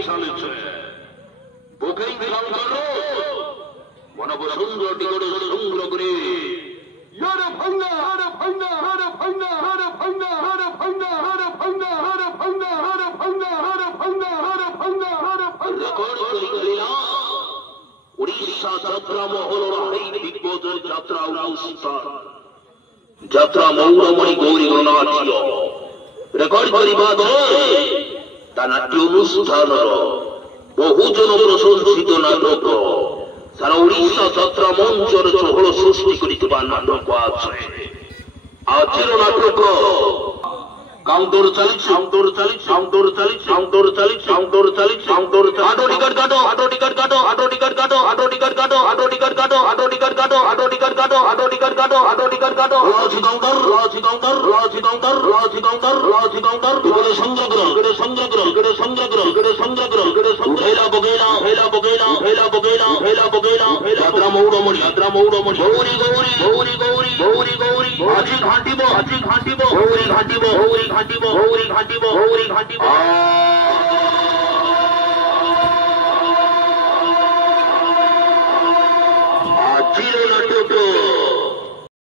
চালিছে booking counter মনে বড় সুন্দর টিকট সংগ্রহ করে ইয়ারে ভাঙ্গা আরে ভাঙ্গা আরে ভাঙ্গা আরে ভাঙ্গা আরে ভাঙ্গা আরে ভাঙ্গা আরে ভাঙ্গা আরে ভাঙ্গা আরে ভাঙ্গা আরে ভাঙ্গা আরে ভাঙ্গা রেকর্ড করে গেলা উড়িষ্যা যাত্রা মহল এই দিগ্গজের যাত্রা অনুষ্ঠান যাত্রা মৌরমণি গৌরী গণনাট্য রেকর্ড করিবা দলে তা নাট্য অনুষ্ঠানর বহুজন প্রশংসিত নাটক সারা উড়িষ্যা যাত্রা মঞ্চর চহল সৃষ্টি করিଥିବା নাটক আছে আজর নাটক কাউন্টার চালিছে কাউন্টার চালিছে কাউন্টার চালিছে কাউন্টার চালিছে কাউন্টার চালিছে কাউন্টার আটো টিকট কাটো আটো টিকট কাটো আটো টিকট কাটো আটো টিকট কাটো আটো টিকট কাটো আটো টিকট কাটো আটো টিকট কাটো আটো টিকট কাটো আটো টিকট কাটো lassi counter lassi counter lassi counter lassi counter lassi counter টিকট সংগ্রহ টিকট সংগ্রহ টিকট সংগ্রহ টিকট সংগ্রহ টিকট সংগ্রহ হেলা বগেলা হেলা বগেলা হেলা বগেলা হেলা বগেলা যাত্রা মৌরমণি গৌরী গৌরী গৌরী গৌরী গৌরী গৌরী আজি ঘাটিব গৌরী ঘাটিব গৌরী ঘাটিব গৌরী ঘাটিব গৌরী ঘাটিব গৌরী ঘাটিব